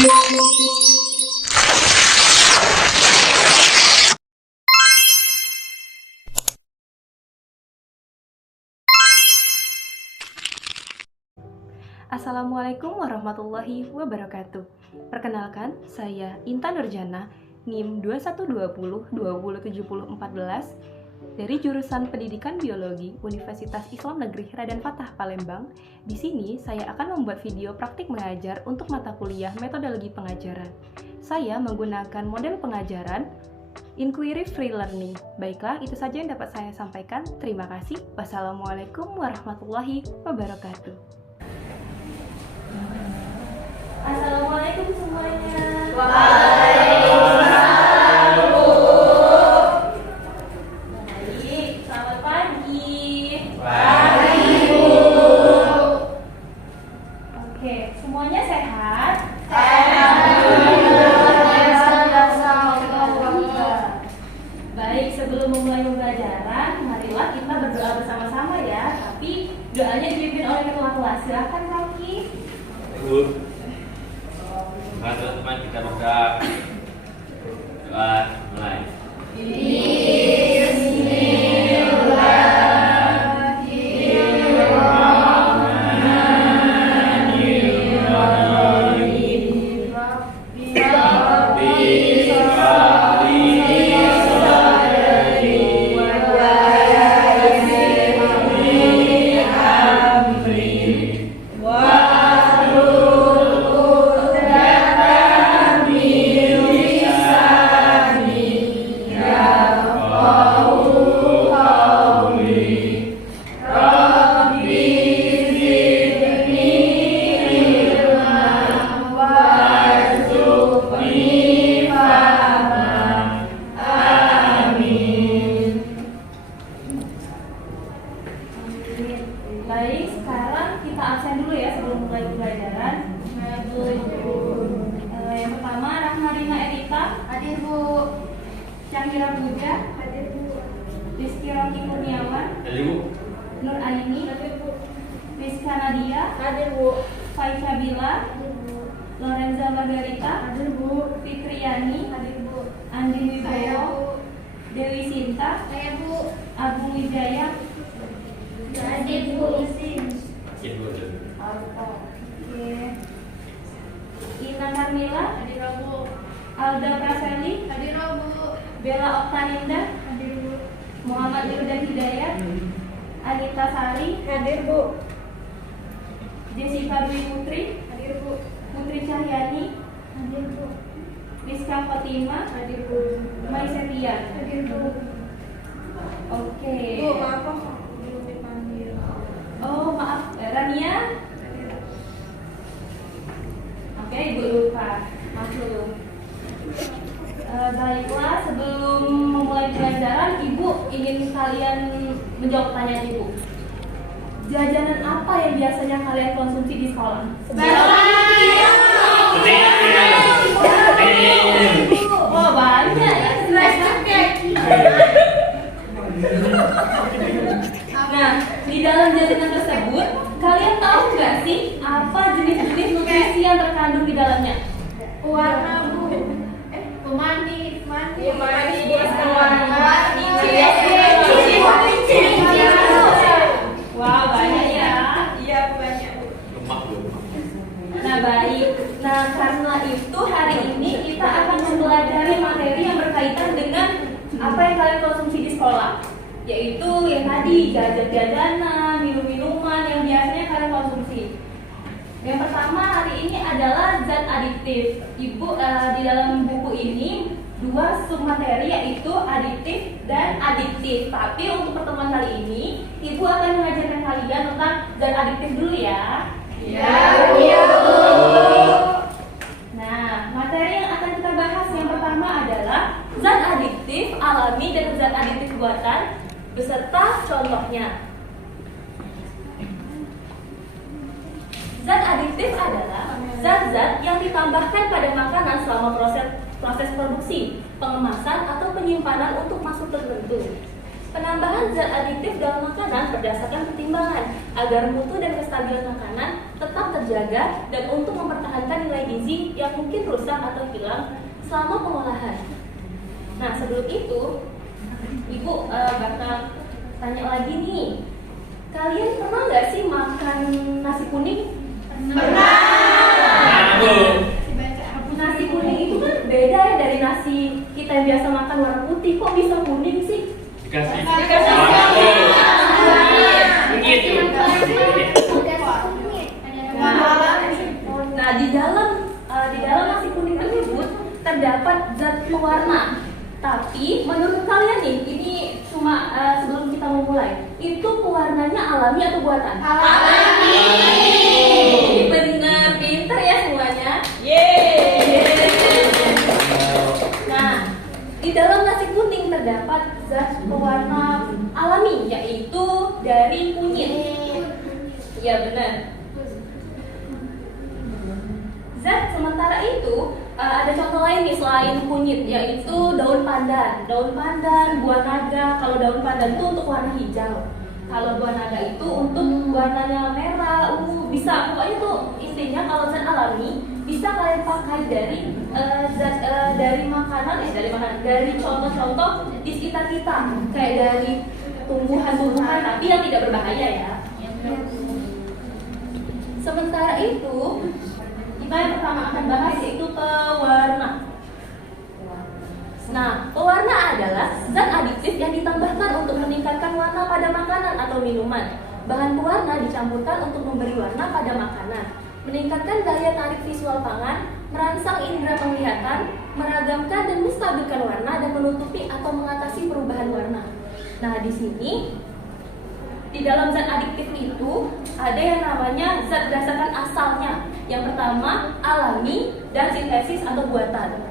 Assalamualaikum warahmatullahi wabarakatuh. Perkenalkan, saya Intan Nurjana, NIM 2120207014 dari jurusan Pendidikan Biologi Universitas Islam Negeri Raden Fatah Palembang. Di sini saya akan membuat video praktik mengajar untuk mata kuliah metodologi pengajaran. Saya menggunakan model pengajaran Inquiry Free Learning. Baiklah, itu saja yang dapat saya sampaikan. Terima kasih. Wassalamualaikum warahmatullahi wabarakatuh. Assalamualaikum semuanya. Waalaikumsalam, Bu. Baik, selamat pagi. Pagi, Bu. Oke, semuanya sehat? Baik, sebelum memulai pembelajaran, marilah kita berdoa bersama-sama ya. Tapi doanya dipimpin oleh ketua kelas. Silakan Rocky. Bu. Mari teman-teman kita buka doa mulai. Baik, sekarang kita absen dulu ya sebelum mulai pembelajaran. Yang pertama, Rahmarina Erika. Hadir, Bu. Syahira Puja. Hadir, Bu. Rizky Rocky Kurniawan. Jadi Bu. Nur Aini. Hadir, Bu. Rizka Nadia. Hadir, Bu. Faisha Bila. Hadir, Bu. Lorenza Margarita. Hadir, Bu. Fitriani. Hadir, Bu. Andin Saya, Wibowo. Bu. Dewi Sinta. Saya, Bu. Agung Wijaya. Hadir, Bu. Ya Bu. Oke. Ina Carmila. Hadir, Bu. Alda Praseli. Hadir, Bu. Bella Oktaninda. Hadir, Bu. Muhammad Irdan Hidayat. Anita Sari. Hadir, Bu. Jessica Dwi Putri. Hadir, Bu. Putri Cahyani. Hadir, Bu. Rizka Fatima. Hadir, Bu. Mai Setia. Hadir, Bu. Oke. Bu, maaf kok belum dipanggil. Oh maaf, Rania. Hadir. Oke, Ibu lupa. Maaf dulu. Baiklah, sebelum memulai pelajaran, Ibu ingin kalian menjawab pertanyaan Ibu. Jajanan apa yang biasanya kalian konsumsi di sekolah? Oh banyak ya. Nah, di dalam jajanan tersebut, kalian tahu nggak sih apa jenis-jenis nutrisi yang terkandung di dalamnya? Warna, Bu. Manis. Wow, banyak ya. Iya, banyak, Bu. Lemak Bu. Nah, baik. Nah, karena itu hari ini kita akan mempelajari materi yang berkaitan dengan apa yang kalian konsumsi di sekolah, yaitu yang tadi jajan-jajanan, minum-minuman yang biasanya kalian konsumsi. Yang pertama hari ini adalah zat adiktif. Ibu di dalam buku ini dua submateri yaitu aditif dan adiktif. Tapi untuk pertemuan kali ini, Ibu akan mengajarkan kalian tentang zat adiktif dulu ya. Iya, Bu. Nah, materi yang akan kita bahas yang pertama adalah zat adiktif alami dan zat adiktif buatan beserta contohnya. Zat adiktif adalah zat-zat yang ditambahkan pada makanan selama proses produksi, pengemasan, atau penyimpanan untuk maksud tertentu. Penambahan zat adiktif dalam makanan berdasarkan pertimbangan agar mutu dan kestabilan makanan tetap aman terjaga dan untuk mempertahankan nilai gizi yang mungkin rusak atau hilang selama pengolahan. Nah, sebelum itu, Ibu bakal tanya lagi nih. Kalian pernah nggak sih makan nasi kuning? Nah, Bu. Nasi kuning itu kan beda ya dari nasi kita yang biasa makan warna putih. Kok bisa kuning sih? Dikasih. Dikasih. Begitu. Nah, di dalam nasi kuning tersebut terdapat zat pewarna. Tapi menurut kalian nih, ini cuma sebelum kita memulai, itu pewarnanya alami atau buatan? Alami. Bener, pinter ya semuanya. Yeay. Nah, di dalam nasi kuning terdapat zat pewarna alami, yaitu dari kunyit. Iya benar. Zat sementara itu ada contoh lain nih selain kunyit, yaitu daun pandan. Daun pandan, buah naga. Kalau daun pandan itu untuk warna hijau. Kalau buah naga itu untuk warnanya merah, ungu. Bisa, pokoknya tuh intinya kalau zat alami bisa kalian pakai dari dari makanan, dari contoh-contoh di sekitar kita, kayak dari tumbuhan-tumbuhan tapi yang tidak berbahaya ya. Sementara itu, kita yang pertama akan bahas yaitu pewarna. Nah, pewarna adalah zat adiktif yang ditambahkan untuk meningkatkan warna pada makanan atau minuman. Bahan pewarna dicampurkan untuk memberi warna pada makanan, meningkatkan daya tarik visual pangan, merangsang indera penglihatan, meragamkan dan menstabilkan warna, dan menutupi atau mengatasi perubahan warna. Nah, di sini di dalam zat adiktif itu ada yang namanya zat berdasarkan asalnya. Yang pertama alami dan sintesis atau buatan.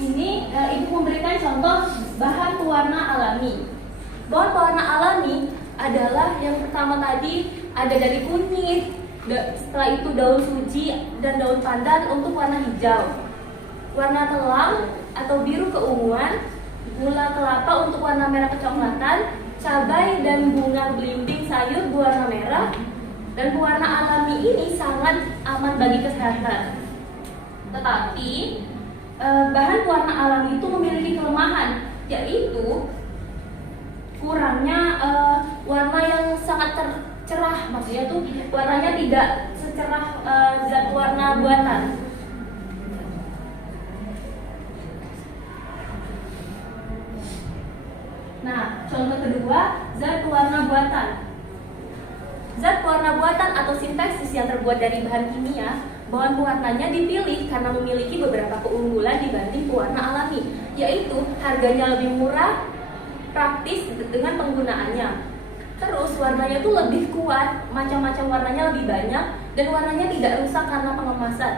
Ini Ibu memberikan contoh bahan pewarna alami. Bahan pewarna alami adalah yang pertama tadi ada dari kunyit, setelah itu daun suji dan daun pandan untuk warna hijau, warna telang atau biru keunguan, gula kelapa untuk warna merah kecoklatan, cabai dan bunga belimbing sayur berwarna merah. Dan pewarna alami ini sangat aman bagi kesehatan. Tetapi bahan pewarna alami itu memiliki kelemahan, yaitu kurangnya warna yang sangat cerah, maksudnya tuh warnanya tidak secerah zat warna buatan. Nah, contoh kedua, zat pewarna buatan. Zat pewarna buatan atau sintesis yang terbuat dari bahan kimia, bahan pewarnanya dipilih karena memiliki beberapa keunggulan dibanding pewarna alami, yaitu harganya lebih murah, praktis dengan penggunaannya. Terus warnanya tuh lebih kuat, macam-macam warnanya lebih banyak, dan warnanya tidak rusak karena pengemasan.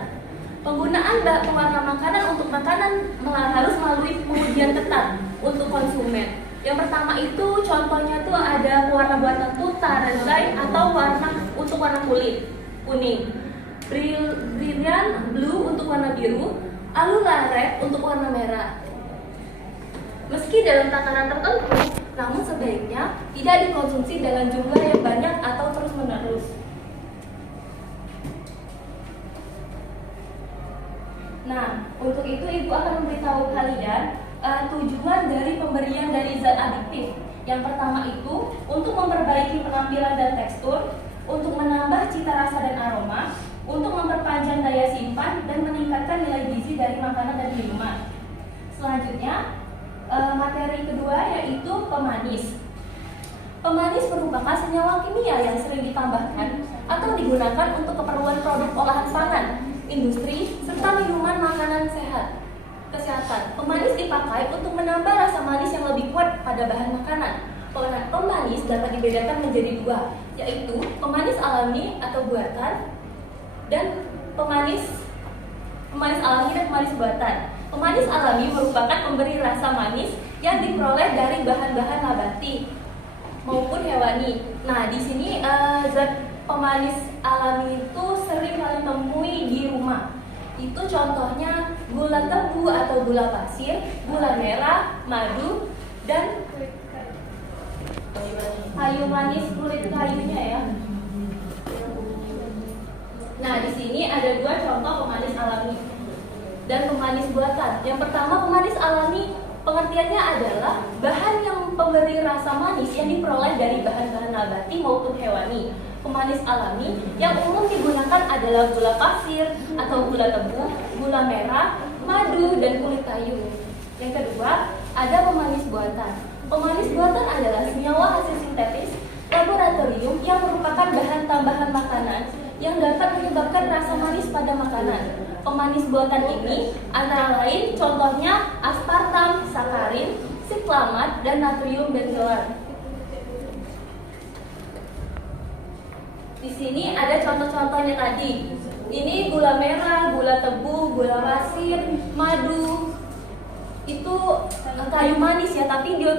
Penggunaan pewarna makanan untuk makanan harus melalui pengujian ketat untuk konsumen. Yang pertama itu contohnya tuh ada pewarna buatan tuh Tarazai atau warna untuk warna kulit kuning, Brilliant Blue untuk warna biru, Alula Red untuk warna merah. Meski dalam takaran tertentu, namun sebaiknya tidak dikonsumsi dengan jumlah yang banyak atau terus-menerus. Nah, untuk itu Ibu akan memberitahu kalian tujuan dari pemberian dari zat adiktif. Yang pertama itu untuk memperbaiki penampilan dan tekstur, untuk menambah cita rasa dan aroma, untuk memperpanjang daya simpan dan meningkatkan nilai gizi dari makanan dan minuman. Selanjutnya, materi kedua yaitu pemanis. Pemanis merupakan senyawa kimia yang sering ditambahkan atau digunakan untuk keperluan produk olahan pangan, industri, serta minuman makanan kesehatan. Pemanis dipakai untuk menambah rasa manis yang lebih kuat pada bahan makanan. Pemanis dapat dibedakan menjadi dua, yaitu pemanis alami atau buatan dan pemanis alami dan pemanis buatan. Pemanis alami merupakan pemberi rasa manis yang diperoleh dari bahan-bahan nabati maupun hewani. Nah, di sini zat pemanis alami itu sering kalian temui di rumah. Itu contohnya gula tebu atau gula pasir, gula merah, madu, dan kayu manis kulit kayunya ya. Nah, di sini ada dua contoh pemanis alami dan pemanis buatan. Yang pertama, pemanis alami pengertiannya adalah bahan yang pemberi rasa manis yang diperoleh dari bahan-bahan nabati maupun hewani. Pemanis alami yang umum digunakan adalah gula pasir atau gula tebu, gula merah, madu, dan kulit kayu. Yang kedua, ada pemanis buatan. Pemanis buatan adalah senyawa hasil sintetis laboratorium yang merupakan bahan tambahan makanan yang dapat menyebabkan rasa manis pada makanan. Pemanis buatan ini antara lain contohnya aspartam, sakarin, siklamat, dan natrium benzoat. Di sini ada contoh-contohnya tadi. Ini gula merah, gula tebu, gula pasir, madu. Itu kayu manis ya, tapi dia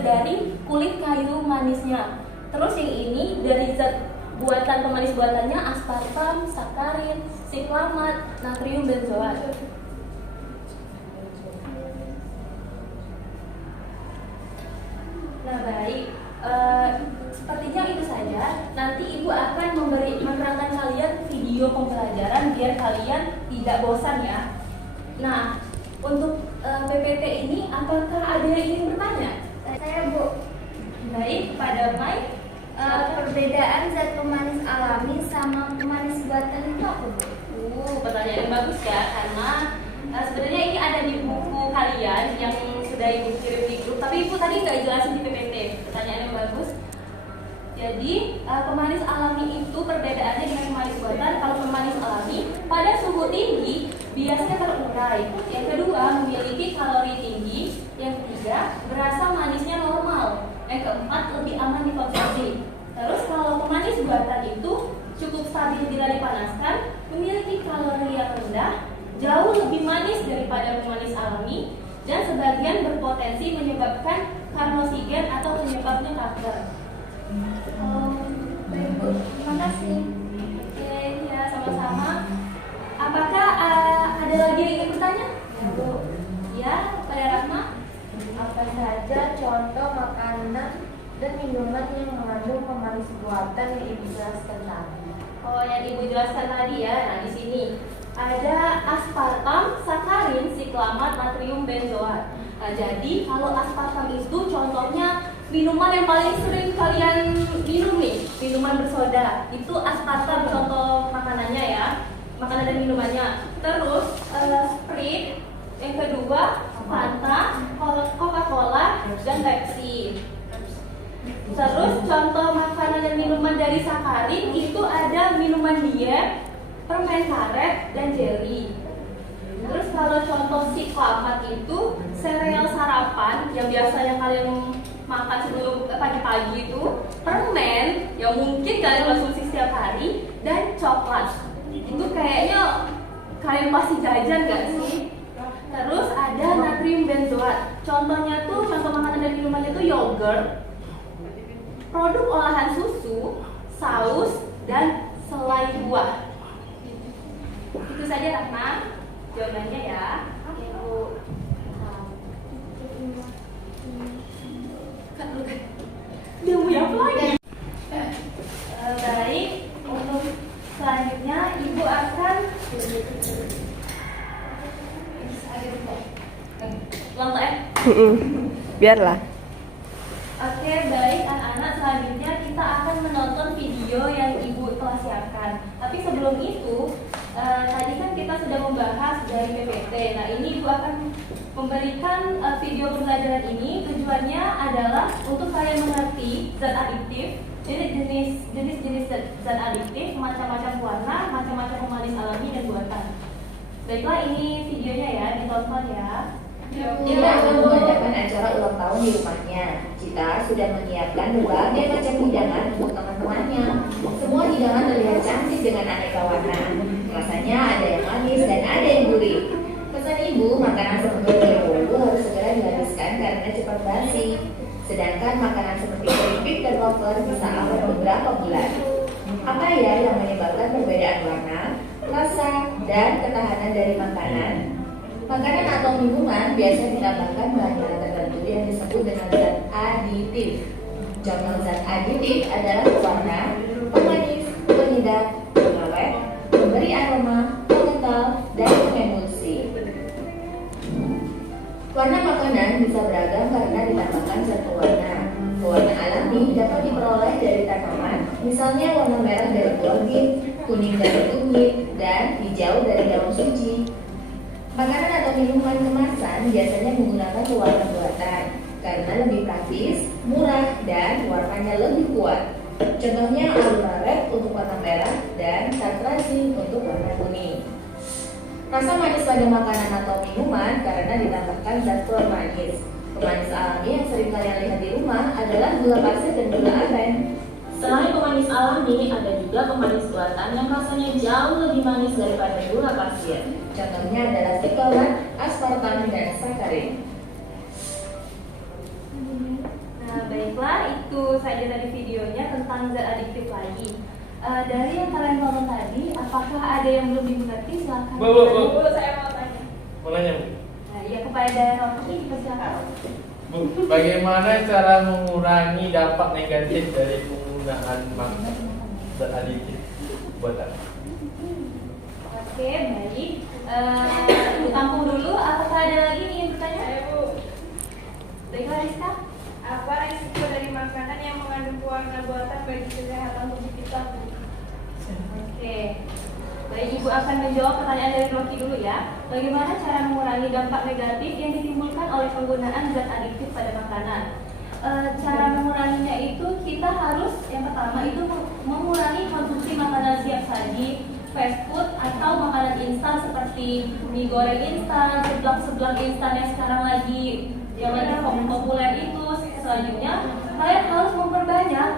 dari kulit kayu manisnya. Terus yang ini dari zat buatan pemanis buatannya aspartam, sakarin, siklamat, natrium benzoat. Nah baik, sepertinya itu saja. Nanti ibu akan menerangkan kalian video pembelajaran biar kalian tidak bosan ya. Nah untuk PPT ini apakah ada yang ingin bertanya? Saya Bu. Baik, kepada Mai. Perbedaan zat pemanis alami sama pemanis buatan itu apa Bu? Pertanyaan yang bagus ya, karena sebenarnya ini ada di buku kalian yang sudah ibu kirim di grup, tapi ibu tadi nggak jelasin di PPT. Pertanyaan yang bagus. Jadi pemanis alami itu perbedaannya dengan pemanis buatan. Kalau pemanis alami pada suhu tinggi biasanya terurai. Yang kedua memiliki kalori tinggi. Yang ketiga berasa manisnya normal. Yang keempat lebih aman dikonsumsi. Terus kalau pemanis buatan itu cukup stabil bila dipanaskan, memiliki kalori yang rendah, jauh lebih manis daripada pemanis alami, dan sebagian berpotensi menyebabkan karnosgen atau penyebabnya kanker. Baik Bu, terima kasih. Oke, ya sama-sama. Apakah ada lagi yang ingin bertanya? Bu, Ya, pada Rahma. apa saja contoh makanan dan minuman yang mengandung pemanis buatan yang Ibu jelaskan tadi? Oh, yang ibu jelaskan tadi ya. Nah, di sini ada aspartam, sakarin, siklamat, natrium benzoat. Nah, jadi kalau aspartam itu contohnya minuman yang paling sering kalian minum nih, minuman bersoda. Itu aspartam contoh makanannya ya, makanan dan minumannya. Terus Sprite, yang kedua Fanta, Coca-Cola, dan Pepsi. Terus contoh makanan dan minuman dari sakarin itu ada minuman diet, permen karet, dan jelly. Terus kalau contoh siklamat itu sereal sarapan yang biasanya kalian makan sebelum pagi-pagi itu, permen yang mungkin kalian konsumsi setiap hari, dan coklat. Itu kayaknya kalian pasti jajan gak sih? Terus ada natrium benzoat. Contohnya tuh, contoh makanan dan minumannya tuh yogurt, produk olahan susu, saus, dan selai buah. Itu saja Rahma jawabannya ya. Ibu. Dia mau apa lagi? Baik, untuk selanjutnya ibu akan Biarlah. Oke, baik anak-anak, selanjutnya kita akan menonton video yang ibu telah siapkan. Tapi sebelum itu, tadi kan kita sudah membahas dari PPT. Nah, ini ibu akan memberikan video pembelajaran ini. Tujuannya adalah untuk kalian mengerti zat adiktif, jenis-jenis zat adiktif, macam-macam warna, macam-macam pemanis alami dan buatan. Baiklah, ini videonya ya, ditonton ya. Kita akan mengadakan acara ulang tahun di rumahnya. Kita sudah menyiapkan berbagai macam hidangan untuk teman-temannya. Semua hidangan terlihat cantik dengan aneka warna. Rasanya ada yang manis dan ada yang gurih. Pesan ibu, makanan seperti kue harus segera dihabiskan karena cepat basi. Sedangkan makanan seperti keripik dan wafer bisa awet beberapa bulan. Apa ya yang menyebabkan perbedaan warna, rasa, dan ketahanan dari makanan? Makanan atau minuman biasa ditambahkan bahan-bahan tertentu di yang disebut dengan zat aditif. Contoh zat aditif adalah pewarna, pemanis, penyedap, pengawet, pemberi aroma, pengental, dan pengemulsi. Warna makanan bisa beragam karena ditambahkan zat pewarna. Pewarna alami dapat diperoleh dari tanaman, misalnya warna merah dari buah bit, kuning dari kunyit, dan hijau dari daun suji. Makanan atau minuman kemasan biasanya menggunakan pewarna buatan karena lebih praktis, murah, dan warnanya lebih kuat. Contohnya Alura Red untuk warna merah dan Satrasi untuk warna kuning. Rasa manis pada makanan atau minuman karena ditambahkan zat pemanis. Pemanis alami yang sering kalian lihat di rumah adalah gula pasir dan gula aren. Selain pemanis alami, ada juga pemanis buatan yang rasanya jauh lebih manis daripada gula pasir. Contohnya adalah sitolat, aspartam, dan sakarin. Nah, baiklah, itu saja tadi videonya tentang zat adiktif lagi. Dari yang kalian tonton tadi, apakah ada yang belum dimengerti? Silakan. Bu. Saya mau tanya. Mau nanya, Bu? Nah, ya kepada Rocky dipersilakan. Bu, bagaimana cara mengurangi dampak negatif dari penggunaan zat aditif buatan? Oke, baik. Ditampung dulu. Apakah ada lagi yang ingin bertanya? Saya Bu, Baiklah, Rizka. apa resiko dari makanan yang mengandung pewarna buatan bagi kesehatan tubuh kita Bu? Oke. Baik, Ibu akan menjawab pertanyaan dari Rocky dulu ya. Bagaimana cara mengurangi dampak negatif yang ditimbulkan oleh penggunaan zat adiktif pada makanan? Cara menguranginya itu kita harus yang pertama itu mengurangi konsumsi makanan siap saji, fast food atau makanan instan seperti mie goreng instan, seblak instan yang sekarang lagi populer itu. Selanjutnya kalian harus memperbanyak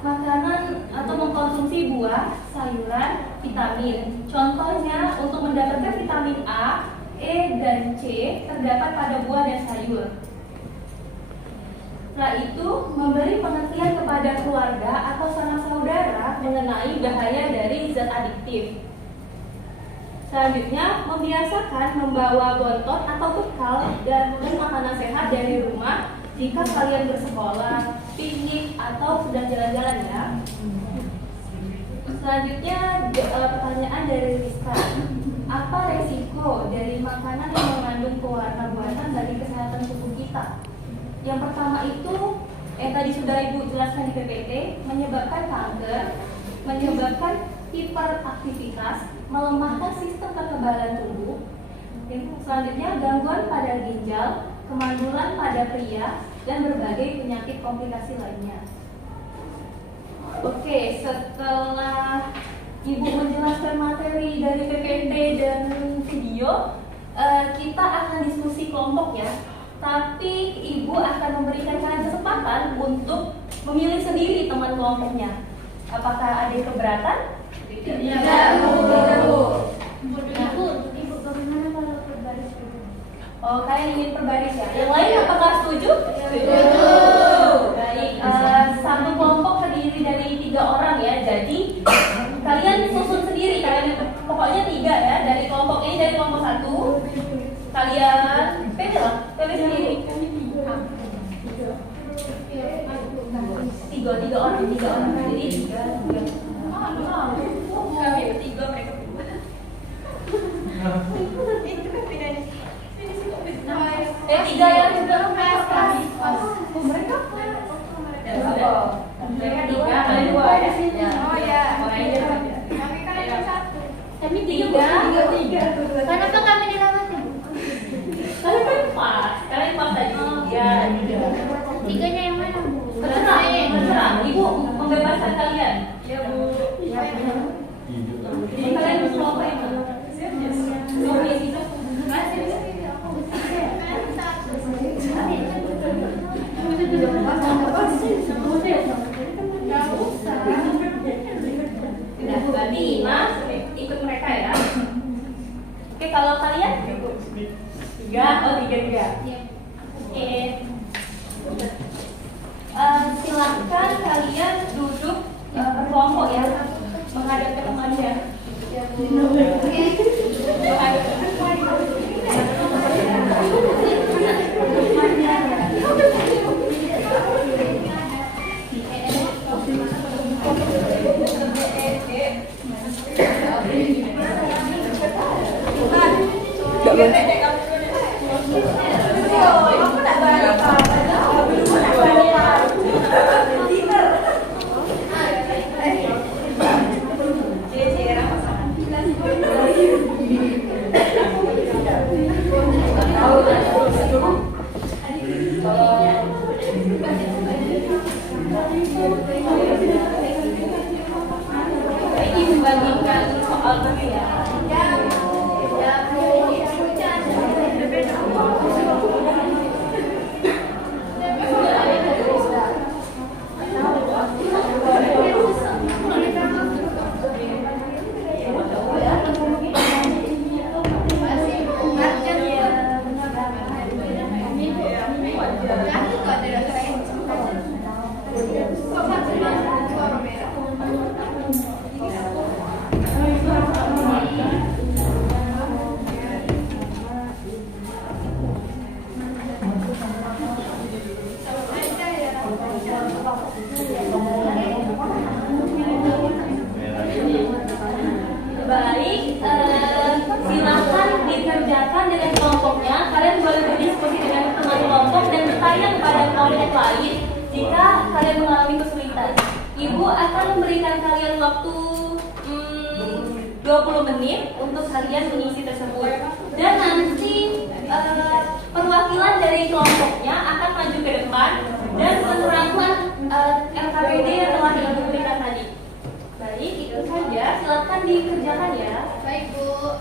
makanan atau mengkonsumsi buah, sayuran, vitamin. Contohnya untuk mendapatkan vitamin A, E, dan C terdapat pada buah dan sayur. Setelah itu, memberi pengertian kepada keluarga atau sanak saudara mengenai bahaya dari zat adiktif. Selanjutnya, membiasakan membawa bontot atau bekal dan makanan sehat dari rumah jika kalian bersekolah, piknik, atau sedang jalan-jalan ya. Selanjutnya, pertanyaan dari Rizka. Apa resiko dari makanan yang mengandung pewarna buatan bagi kesehatan tubuh kita? Yang pertama itu, yang tadi sudah Ibu jelaskan di PPT, menyebabkan kanker, menyebabkan hiperaktivitas, melemahkan sistem kekebalan tubuh. Yang selanjutnya, gangguan pada ginjal, kemandulan pada pria, dan berbagai penyakit komplikasi lainnya. Oke, setelah Ibu menjelaskan materi dari PPT dan video, kita akan diskusi kelompok ya. Tapi Ibu akan memberikan kalian kesempatan untuk memilih sendiri teman kelompoknya. Apakah ada yang keberatan? Tidak, Bu. Ibu, bagaimana kalau berbaris dulu? Oh, kalian ingin berbaris ya? Yang lain apakah setuju? Setuju. Baik, satu kelompok terdiri dari 3 orang ya. Jadi kalian susun sendiri. Kalian pokoknya 3 ya. Dari kelompok ini, dari kelompok 1. Kalian pilih lah, pilih sendiri. 3 orang. Jadi 3. Kami bertiga, mereka berdua. Itu kan bedanya. Ini sih kok beda. 3 yang sudah pas. Mereka Mereka 3, kalian 2 ya. Oh ya. Kami kan ada 1. Kami 3. Kenapa kami dilewati? Kalian kan pas. Kalian pas tadi. Ya, 3. Tiganya yang mana, Bu? Terserah. Ibu membebaskan kalian. Ya Bu. Jadi kalian berkelompok yang mana? Oke, bisa. Berarti Mas ikut mereka ya. Oke, kalau kalian 3, oh 3. Oke. Silahkan kalian duduk berkelompok ya, menghadap ke temannya. Menghadap ke temannya. Ini membandingkan soal dulu ya. Baik, silakan dikerjakan dengan kelompoknya. Kalian boleh berdiskusi dengan teman kelompok dan bertanya kepada kawan yang lain jika kalian mengalami kesulitan. Ibu akan memberikan kalian waktu 20 menit untuk kalian mengisi tersebut. Dan nanti perwakilan dari kelompoknya akan maju ke depan dan menerangkan LKPD yang telah ibu berikan tadi. Baik, itu saja. Silakan dikerjakan ya. Baik, Bu.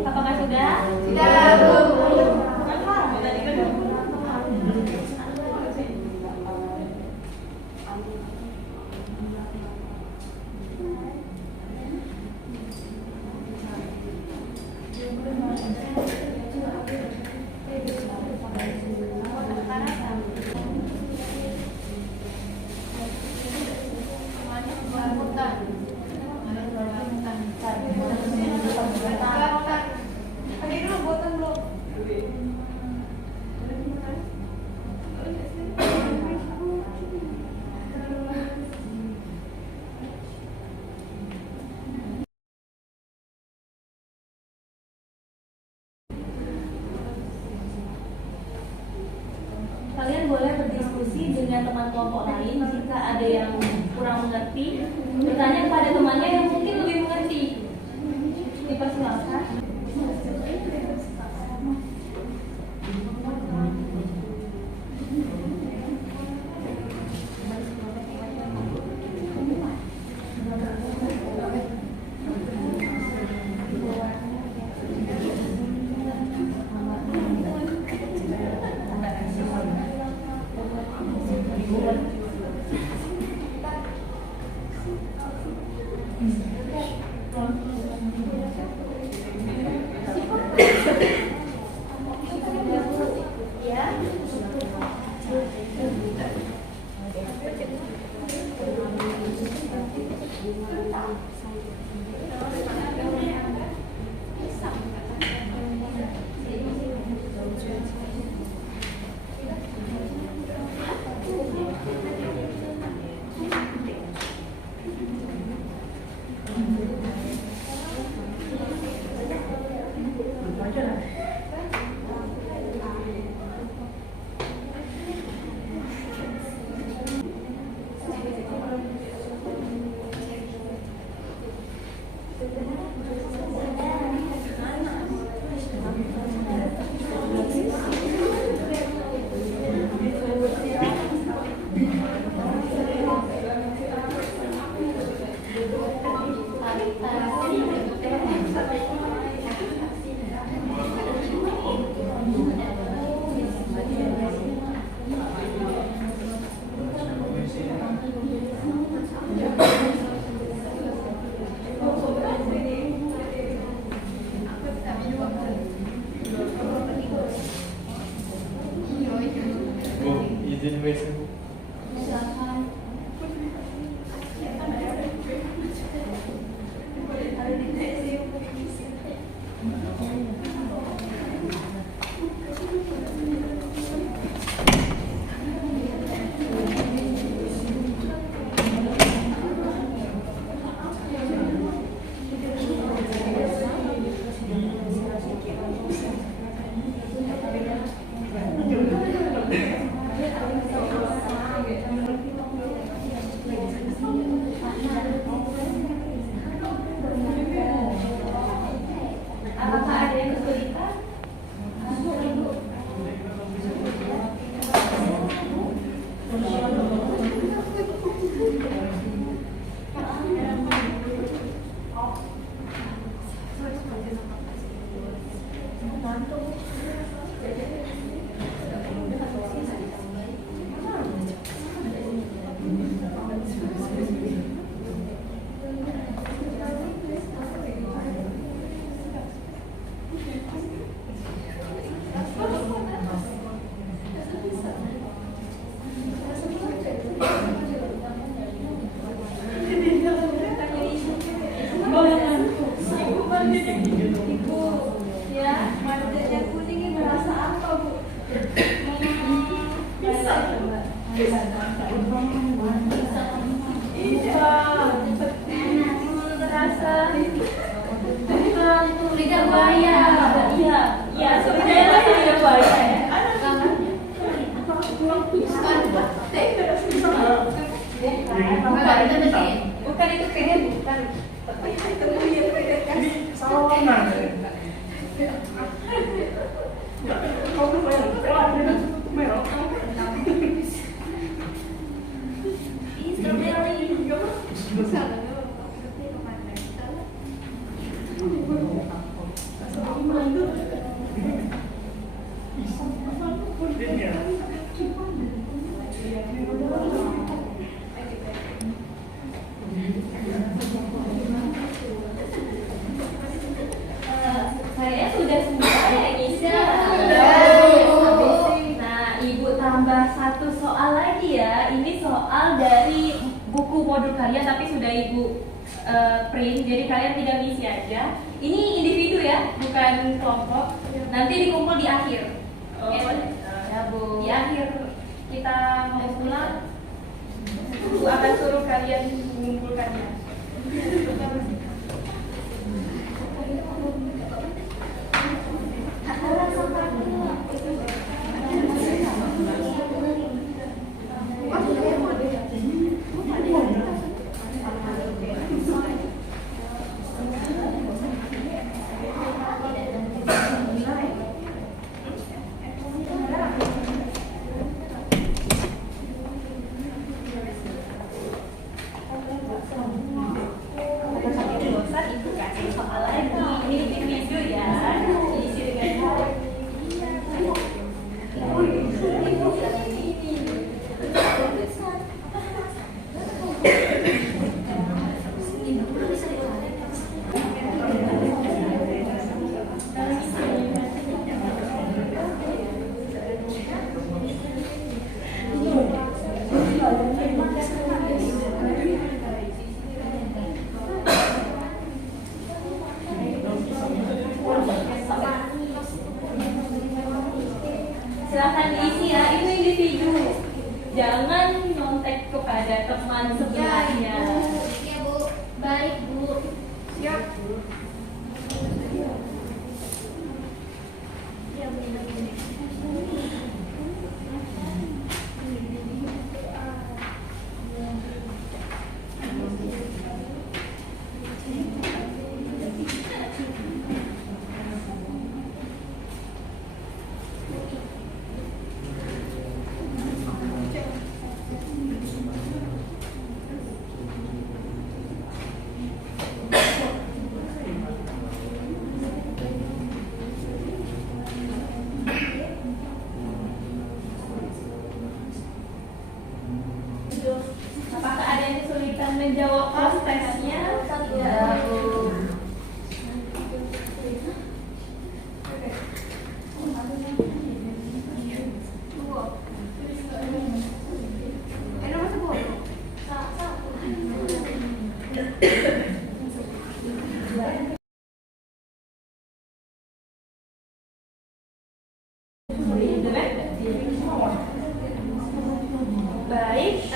Apakah sudah? Sudah, Bu. Kalian boleh berdiskusi dengan teman kelompok lain jika ada yang kurang mengerti. Bertanya kepada temannya yang mungkin lebih mengerti. Dipersilakan. Ibu, ya, warnanya kuning ini merasa apa, Bu? Terasa lidah buaya. Iya, sebenarnya lidah buaya ya. Bukan itu pengen bukan. Saya sudah semua ya Indonesia. Nah, Ibu tambah satu soal lagi ya. Ini soal dari buku modul kalian tapi sudah Ibu print. Jadi kalian tidak ngisi aja. Ini individu ya, bukan kelompok. Nanti dikumpul di akhir. Ya Bu. Di akhir kita mau pulang, Bu akan suruh kalian mengumpulkannya. Ibu kasih soal lagi. Ini individu ya. Diisi dengan silahkan diisi ya, itu individu. Jangan nyontek kepada teman sebelahnya. Ya Bu, baik Bu. Siap. Apakah ada yang kesulitan menjawab pas tesnya? Ya Bu. Baik,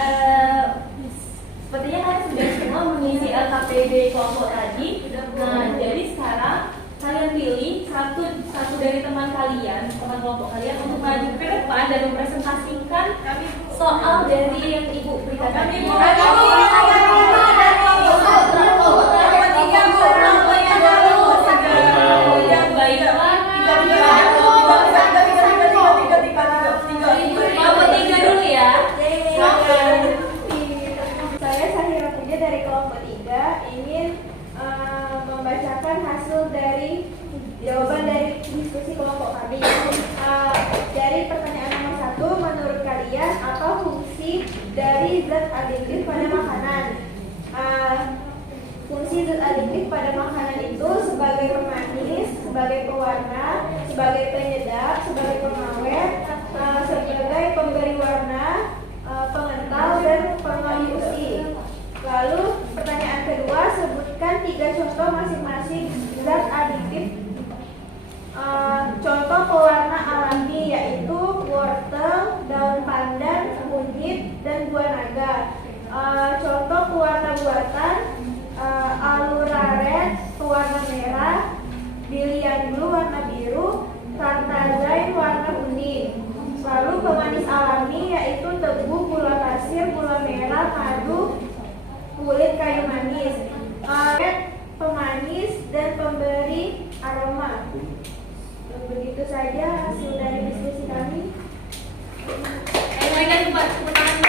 sepertinya kalian sudah semua mengisi LKPD kelompok tadi. Nah, jadi sekarang kalian pilih satu dari teman kalian, teman kelompok kalian untuk maju ke depan dan mempresentasikan soal dari yang Ibu berikan tadi. Kelompok 3 dulu ya. Saya Sahira Puja dari kelompok 3 ingin membacakan hasil dari jawaban dari diskusi kelompok kami. Dari pertanyaan nomor 1, menurut kalian apa fungsi dari zat adiktif pada makanan? Fungsi zat adiktif pada makanan itu sebagai pemanis, sebagai pewarna, sebagai penyedap, sebagai pengawet, sebagai pemberi warna, pengental, dan pengelusi. Lalu pertanyaan kedua, sebutkan 3 contoh masing-masing zat adiktif dan pemberi aroma. Begitu saja hasil dari diskusi kami. Mereka cepat tangan.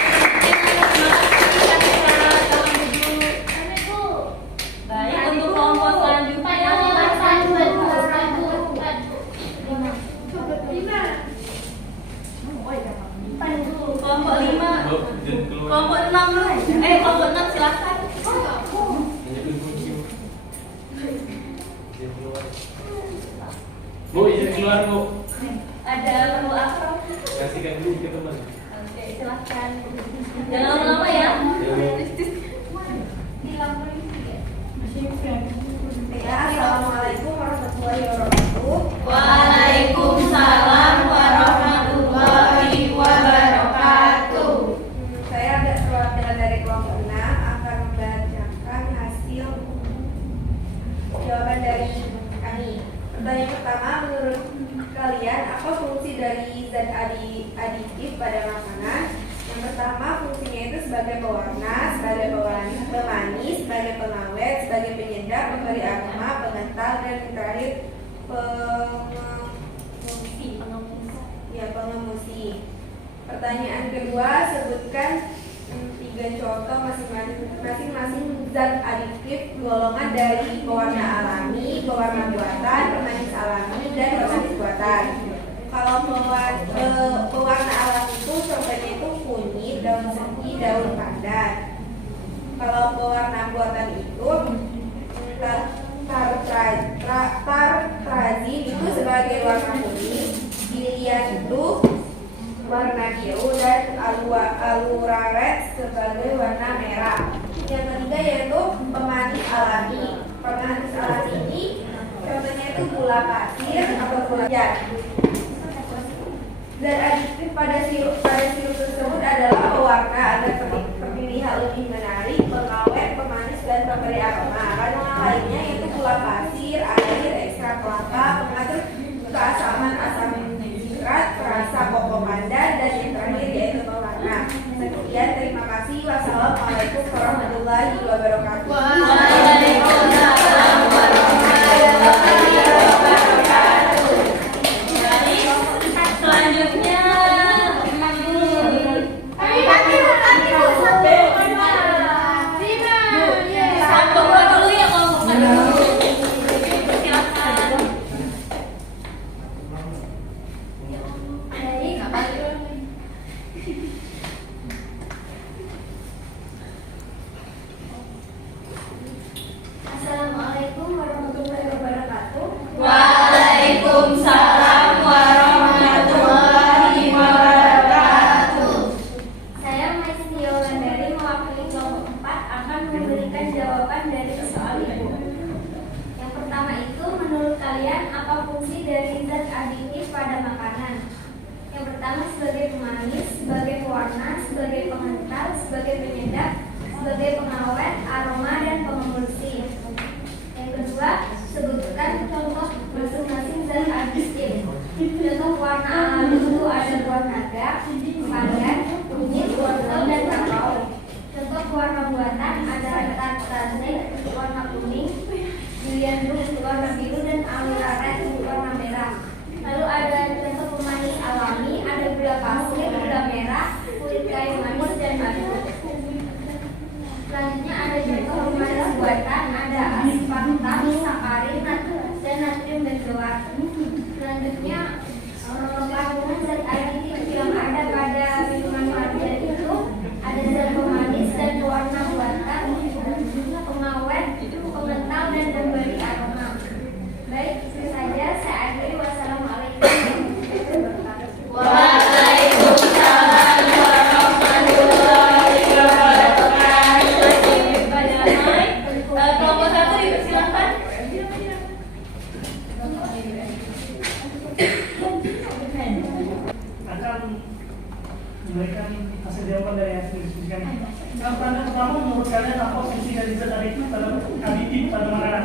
Baik, untuk kelompok selanjutnya kelompok 5, kelompok 6 dulu. Kelompok 6 silakan. Bu, izin keluar Bu. Ada perlu apa? Kasihkan dulu ke teman. Oke, silakan. Jangan lama-lama ya. Assalamualaikum warahmatullahi wabarakatuh. Waalaikumsalam warahmatullahi wabarakatuh. Saya ada perwakilan dari kelompok 6 akan membacakan hasil jawaban dari kami. Pertanyaan pertama, menurut kalian apa fungsi dari zat aditif pada makanan? Yang pertama, fungsinya itu sebagai pewarna, sebagai pemanis, sebagai pengawet, sebagai penyedap, pemberi aroma, pengental, dan yang terakhir pengemusi. Pertanyaan kedua, sebutkan 3 contoh masing-masing zat aditif golongan dari pewarna alami, pewarna buatan, pemanis alami, dan pemanis buatan. Kalau pewarna alami itu contohnya itu kunyit, daun sepi, daun pandan. Kalau pewarna buatan itu tartrazin itu sebagai warna kuning, lilian itu warna biru, dan aluraret sebagai warna merah. Yang ketiga yaitu pemanis alami. Pemanis alami ini contohnya itu gula pasir atau gula jat. Zat aditif pada sirup tersebut adalah pewarna agar terlihat lebih menarik, pengawet, pemanis, dan pemberi aroma. Kandungan lainnya yaitu gula pasir, air, ekstrak kelapa, pengatur keasaman asam nitrat, perasa koko pandan, dan yang terakhir yaitu pewarna. Sekian, terima kasih. Wassalamualaikum warahmatullahi wabarakatuh. Waalaikumsalam warahmatullahi wabarakatuh. Selanjutnya kelompok dulu ya, kelompok dulu. Silakan. Assalamualaikum warahmatullahi wabarakatuh. Waalaikumsalam warahmatullahi wabarakatuh. Saya Maistio Landari mewakili kelompok 4 akan memberikan jawaban dari soal ibu. Yang pertama itu, menurut kalian apa fungsi dari zat aditif pada makanan? Yang pertama sebagai pemanis, sebagai pewarna, sebagai pengental, sebagai penyedap, sebagai pengawet, aroma, dan pengemulsi. Yang kedua, sebutkan contoh masing-masing zat aditif. Contoh warna alami itu ada buah naga, pandan, kunyit, wortel, dan kakao. Contoh warna buatan ada tartrazin warna kuning, lilian warna biru, dan aluraret warna merah. Lalu ada contoh pemanis alami, ada gula pasir, gula merah, kulit kayu manis, dan madu. Selanjutnya ada contoh pemanis buatan, ada aspartam, sakarin, dan natrium benzoat. Selanjutnya kandungan zat aditif yang ada pada minuman marjan itu ada zat pemanis dan pewarna buatan, pengawet, pengental, dan pemberi aroma. Baik, itu saja. Saya akhiri. Wassalamualaikum warahmatullahi wabarakatuh. Waalaikumsalam warahmatullahi wabarakatuh. Kelompok 1 dipersilakan. Akan memberikan hasil jawaban dari hasil diskusikan. Yang pertama, menurut kalian apa fungsi dari zat aditif pada makanan?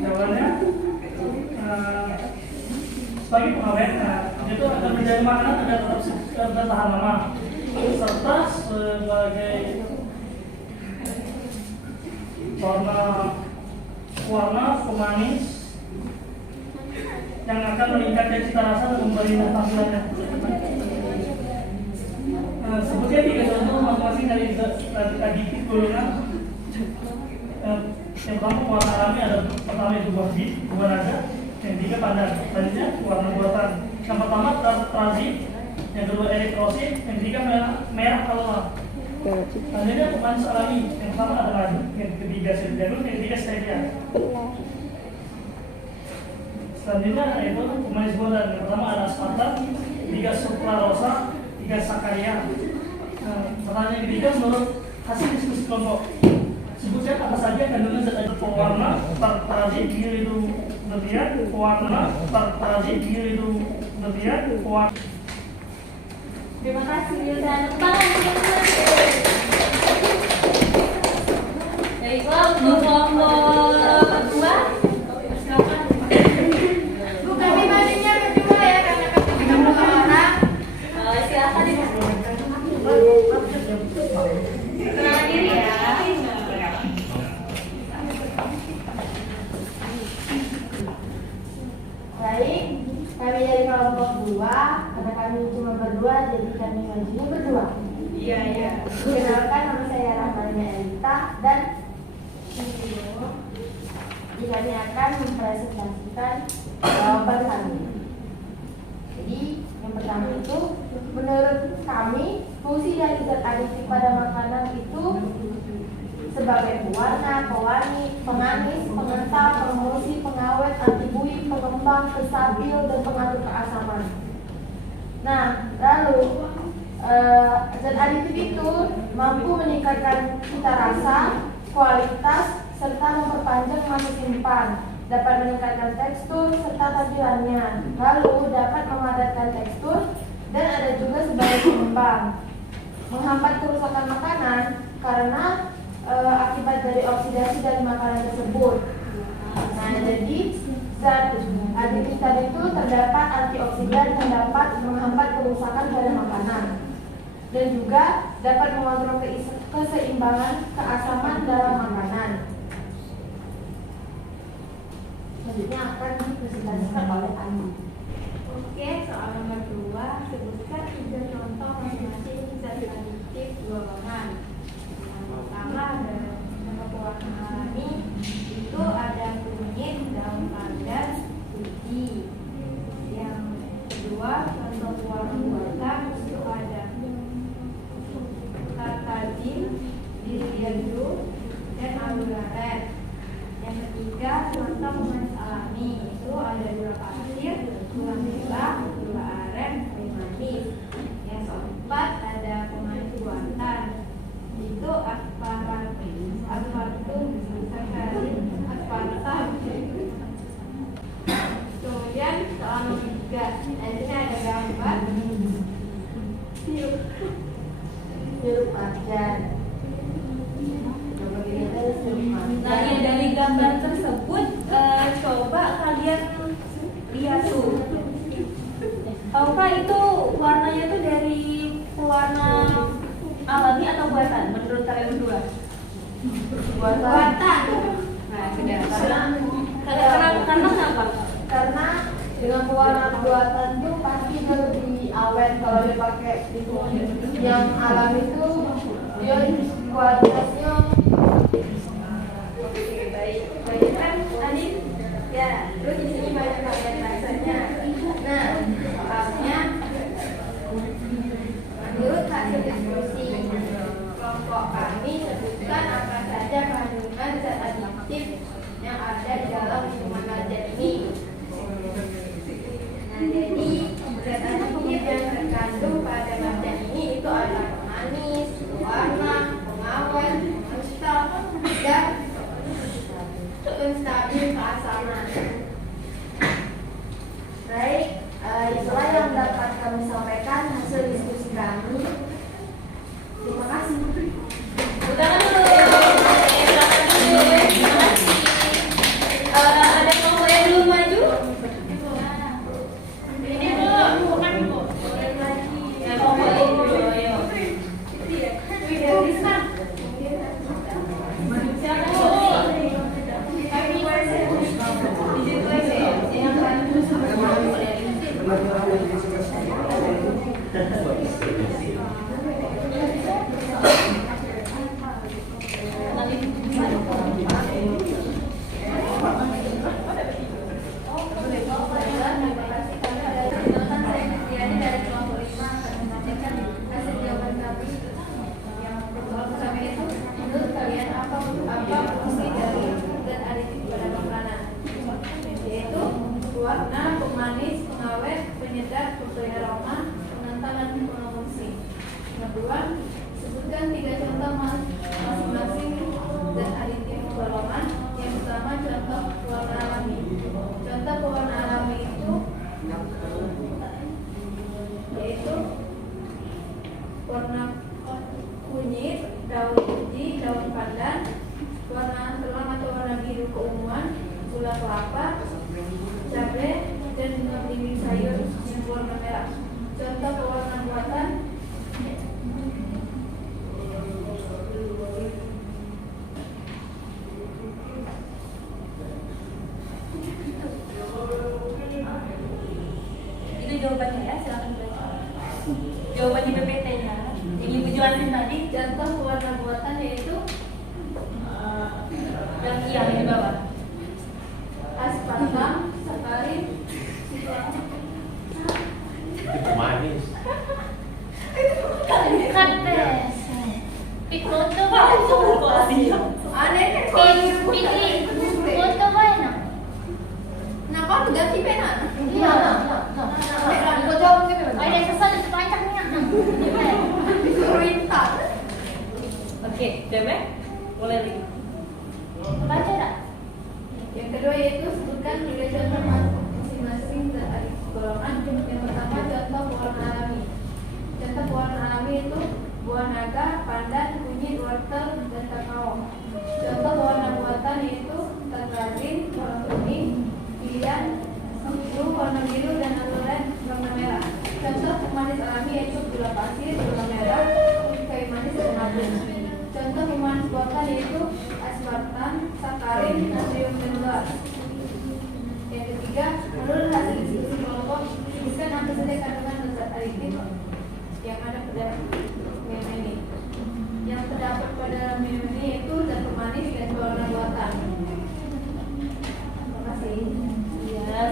Jawabannya sebagai pengawet, itu akan menjadi makanan agar tetap bertahan lama, serta sebagai warna warna, pemanis, yang akan meningkatkan cita rasa dan memberi tampilannya. Sebutnya 3 contoh masing-masing dari aditif golongan. Yang pertama warna alami ada pertama itu buah bit, buah naga, yang ketiga pandan, selanjutnya warna buatan. Yang pertama trazit, yang kedua eritrosit, yang ketiga merah kalora. Selanjutnya pemanis alami, yang pertama ada madu, yang ketiga jagung, yang ketiga stevia. Selanjutnya yaitu pemanis buatan, yang pertama ada aspartam, ketiga sucralosa, ketiga sakaria. Pertanyaan ketiga menurut hasil diskusi kelompok, sebutkan apa saja kandungan zat aditif pewarna tartrazit gil itu berlebihan, pewarna tartrazit gil itu berlebihan, pewarna. Terima kasih Yudha. Tangan. Baiklah untuk kelompok kedua, silakan. Bu, kami bajunya berdua ya karena kami tidak berapa orang. Silakan kenalkan diri ya. Baik, kami dari kelompok 2, karena kami cuma berdua, jadi kami majunya berdua. Iya. Perkenalkan, nama saya Rahmania Elita dan kami akan mempresentasikan jawaban kami. Jadi, yang pertama itu, menurut kami, fungsi dari zat aditif pada makanan itu sebagai pewarna, pewangi, pemanis, pengental, pemulsi, pengawet, anti-buih, pengembang, penstabil, dan pengatur keasaman. Nah, lalu zat aditif itu mampu meningkatkan cita rasa, kualitas, serta memperpanjang masa simpan, dapat meningkatkan tekstur serta tampilannya, lalu dapat memadatkan tekstur, dan ada juga sebagai pengembang, menghambat kerusakan makanan karena akibat dari oksidasi dari makanan tersebut. Nah, jadi zat aditif tadi itu terdapat antioksidan yang dapat menghambat kerusakan pada makanan dan juga dapat mengontrol keseimbangan keasaman dalam makanan. Selanjutnya akan dipresentasikan oleh Andi. Oke, soal nomor 2, sebutkan 3 contoh masing-masing zat aditif golongan. Yang pertama ada pewarna alami, itu ada kunyit, daun pandan, ubi. Yang kedua contoh pewarna buatan itu ada tartazin, liliadu, dan aluraren. Yang ketiga contoh pemanis alami itu ada gula pasir, gula merah, gula aren, kayu manis. Yang keempat ada pemanis buatan itu aspartum, sakarin, aspartam. Kemudian soal nomor 3, di sini ada gambar Sirup marjan. Nah, yang dari gambar tersebut coba kalian lihat tuh. Tahukah itu warnanya tuh dari pewarna alami atau buatan menurut kalian berdua? Buatan. Nah, sudah. Karena kenapa? Karena dengan pewarna buatan itu pasti lebih awet kalau dipakai itu. Yang alami itu dia kualitasnya baik kan tadi ya, terus di sini banyak bagian rasanya. Nah, soalnya menurut hasil diskusi kelompok kami, sebutkan apa saja kandungan zat aditif yang ada di dalam minuman marjan ini. Nah, jadi zat aditif yang terkandung pada marjan ini itu ada pemanis, pewarna, pengawet, pengental, dan penstabil keasaman. baik. Itulah yang dapat kami sampaikan hasil diskusi kami. Terima kasih. Tangan dulu. Silakan dulu. Terima kasih. Ada kelompok yang belum maju? Ini bukan Bu. Ya, kelompok ini dulu, ayo. Silakan Bu. Yang di bawah. aspartam, sakarin, Itu manis. Kates. Pikoto ba? aneh kan Pitri. Pikoto ba enak? nah kau ganti pena Iya. kau jawab ke pena Ada sesuatu itu pancaknya. perintah Oke, Demek, mulai lagi. Baca dah. yang kedua yaitu sebutkan tiga contoh masing-masing dari golongan. Yang pertama contoh pewarna alami. Contoh pewarna alami itu buah naga, pandan, kunyit, wortel, dan kakao. Contoh pewarna buatan yaitu tangerine, warna kuning, pilihan, biru, warna biru, dan aluran warna merah. Contoh pemanis alami yaitu gula pasir, gula merah, kayu manis, dan madu. Contoh pemanis buatan yaitu aspartam, sakarin, natrium, dan gas. Yang ketiga, menurut hasil diskusi kelompok, sebutkan apa saja kandungan zat aditif yang ada pada minum ini. Yang terdapat pada minum ini yaitu zat pemanis dan pewarna buatan. Terima kasih. Ya,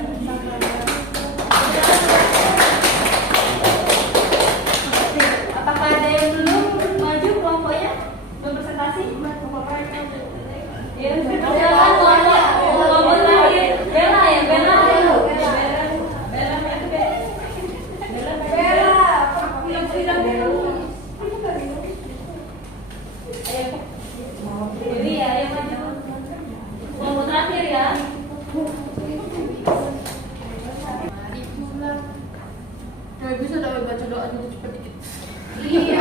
apakah ada yang belum maju kelompoknya? Belum presentasi? Ya, silakan kelompok terakhir. Bella ya, Bella. Jadi ya, yang maju. Kelompok terakhir ya. Bisa tak baca doa dulu cepat dikit. Iya.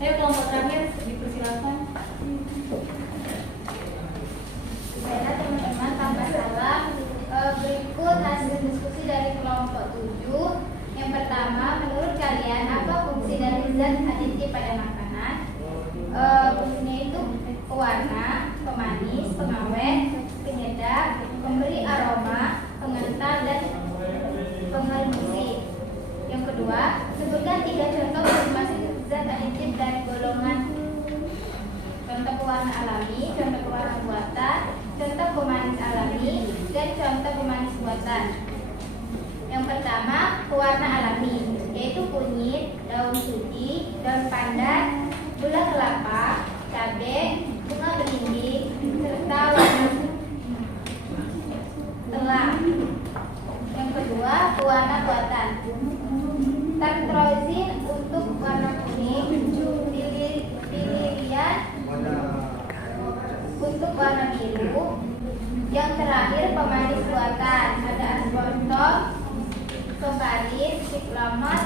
Ayo kelompok terakhir dipersilakan. Baiklah teman-teman, tanpa salah, berikut hasil diskusi dari kelompok 7. Yang pertama, menurut kalian apa fungsi dari zat aditif pada makanan? Fungsinya itu pewarna, pemanis, pengawet, penyedap, pemberi aroma, pengental, dan pengelusi. Yang kedua, sebutkan 3 contoh masing-masing zat aditif dari golongan. Contoh pewarna alami, contoh pewarna buatan, contoh pemanis alami, dan contoh pemanis buatan. Yang pertama, pewarna alami, yaitu kunyit, daun suji, daun pandan, gula kelapa, cabai, bunga belimbing, serta warna telang. Yang kedua, pewarna buatan. Tartrozin untuk warna kuning, lilian untuk warna biru. Yang terakhir, pemanis buatan. Ada aspartam, sokarin, siklamat,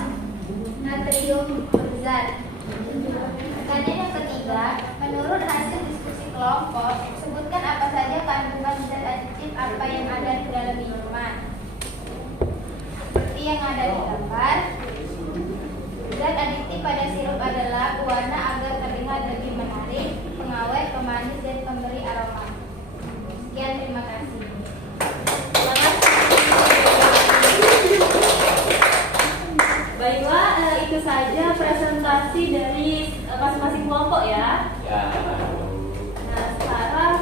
natrium berzat. Pertanyaan yang ketiga, menurut hasil diskusi kelompok, sebutkan apa saja kandungan zat aditif apa yang ada di dalam minuman. Seperti yang ada di gambar, zat aditif pada sirup adalah pewarna agar terlihat lebih menarik, pengawet, pemanis, dan pemberi aroma. Sekian, terima kasih. Baiklah, itu saja presentasi dari masing-masing kelompok ya. Ya. Nah, sekarang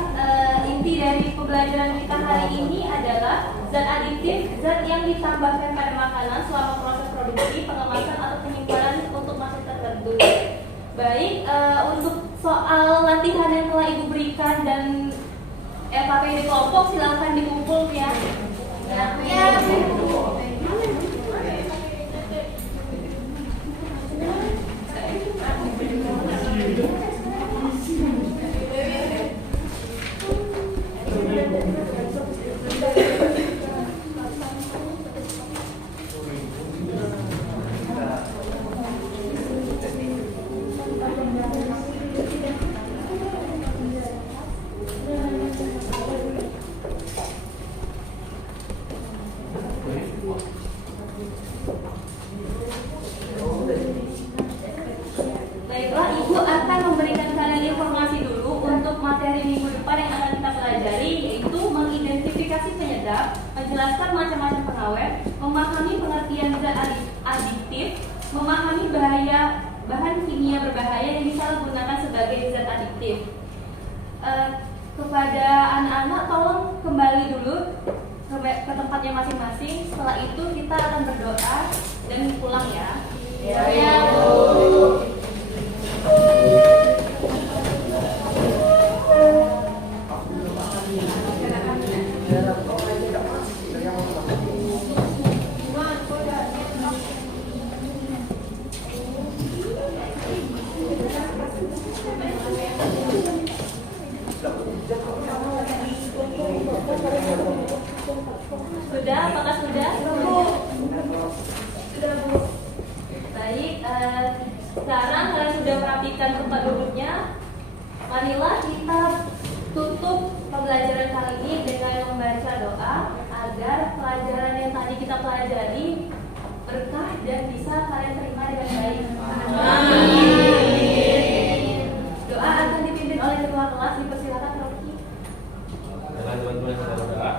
inti dari pembelajaran kita hari ini adalah zat aditif, zat yang ditambahkan pada makanan selama proses produksi, pengemasan atau penyimpanan untuk maksud tertentu. Baik, untuk soal latihan yang telah Ibu berikan dan LKP di kelompok silakan dikumpul ya. Ya. Baiklah, Ibu akan memberikan kalian informasi dulu untuk materi minggu depan yang akan kita pelajari, yaitu mengidentifikasi penyedap, menjelaskan macam-macam pengawet, memahami pengertian zat aditif, memahami bahaya bahan kimia berbahaya yang disalahgunakan sebagai zat aditif. Kepada anak-anak tolong kembali dulu ke tempatnya masing-masing. Setelah itu kita akan berdoa dan pulang ya. Ya. Sudah? Apakah sudah? Sudah, Bu. Baik, sekarang kalian sudah merapikan tempat duduknya. Marilah kita tutup pembelajaran kali ini dengan membaca doa agar pelajaran yang tadi kita pelajari berkah dan bisa kalian terima dengan baik. Amin. Doa akan dipimpin oleh ketua kelas. Dipersilakan, Rocky. Dengan teman-teman kita berdoa.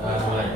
Dan mulai.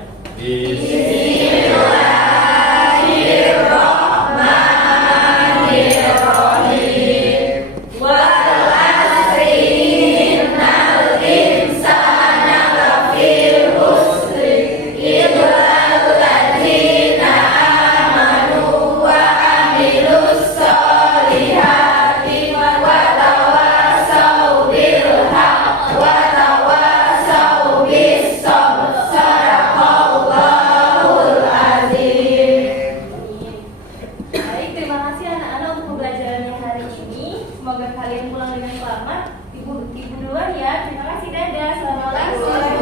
Baik, terima kasih anak-anak untuk pembelajaran yang hari ini. Semoga kalian pulang dengan selamat. Ibu duluan ya. Terima kasih, dadah. Assalamualaikum.